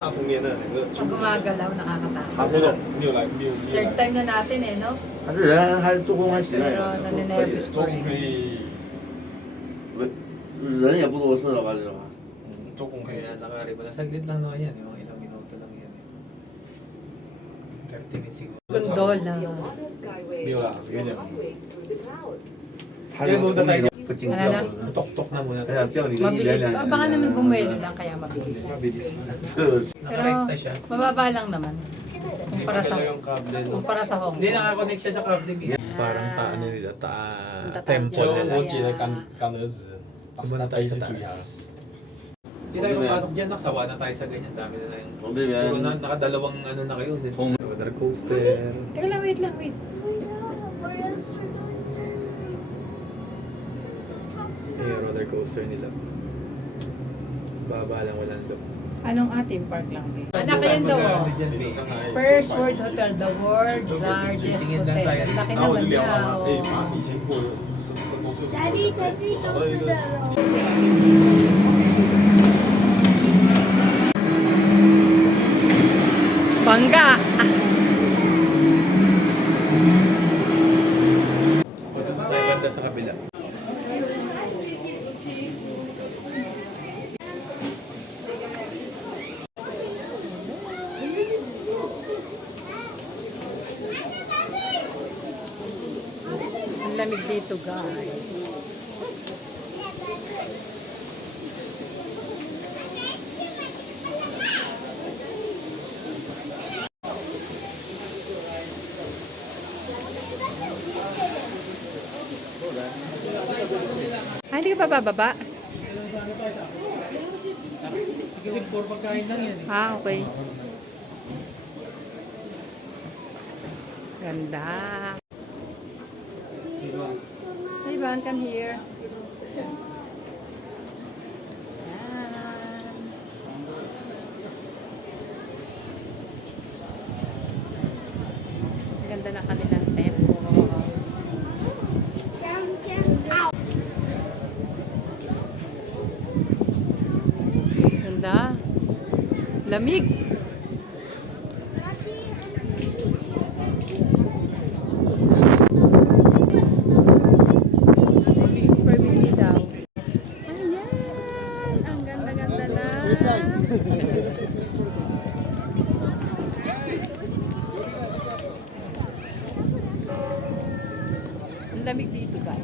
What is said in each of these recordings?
Pag gumagalaw, nakakatakot. Third 没有来，没有 time na natin eh, no? 他这人还做工还行， Pero naninervous 做 ko 工可 rin. 以，人也不多事了吧这种。做工可以。 Kaya nakari mo na. Saglit lang naman yan. Yung ilang minuto lang yan. 30 minutes siguro. Gundol na. 没有啦，直接讲。他就不惊掉了。 Tok-tok na muna. 他想叫你个一 Mabilis. 两 Baka 两 naman 两。 bumuelo lang kaya mabilis. Mabilis. 是 Pero Nakarekta siya. mababa lang naman. Hindi Kumpara sa, magalaw yung kable. No? kumpara sa Hong Hindi Kong. nakakonect siya sa kable. Parang ano nila, temple 我 nila. 我姐的干儿子，Muna 他 tayo 一 sa 直追 taas. 他。 Hindi tayo papasok dyan. Nakasawa na tayo sa ganyan. Dami na lang. 我这 Puro 边 na, nakadalawang ano na kayo. Roller coaster. Teka lang, wait lang, wait. Eh, roller coaster nila. Baba lang, walang look. Anong theme park lang din? Anak yan daw oh. First World Hotel, the world largest Tingin lang hotel. tayo. Ang laki 然后我 naman 就聊 niya. 完了，哎妈， Oh. 以前过了多岁，找到一个。 Bangga! Punta na tayo banda sa kabila. Ang lamig dito, guys. Hindi ka pa bababa? Sige, puro pagkain lang yan. Okay. Ganda. Hey, Van, come here. Yan. Ganda na kanilang tempo. Ganda. Lamig. Perbili daw. Ayan. Ang ganda-ganda na. Ang lamig dito, guys.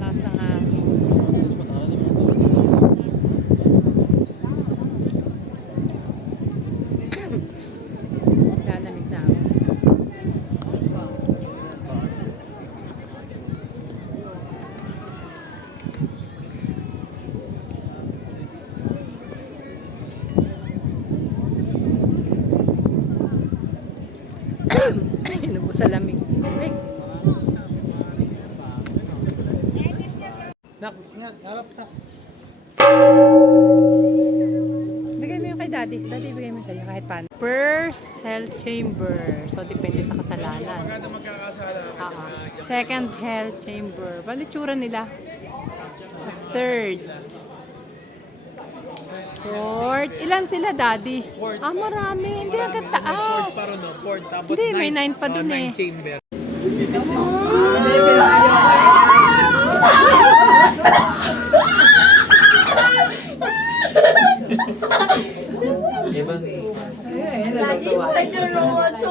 Lakas ng hangin. Lalamig na ako. Inubo sa lamig. Wait. Nak, ingat, harap na. Bigay mo yung kay daddy. Daddy, bigay mo sa'yo kahit paano. First, health chamber. So, depende sa kasalanan. Second, health chamber. Bali, tsura nila. Tapos third. Fourth. Ilan sila, daddy? Fourth. Ah, marami. Hindi hanggang Fourth taas. pa ron, no? Fourth. Tapos Hindi, may ninth. 9 pa dun eh. 9 chamber. Ibang Daddy, I don't know what's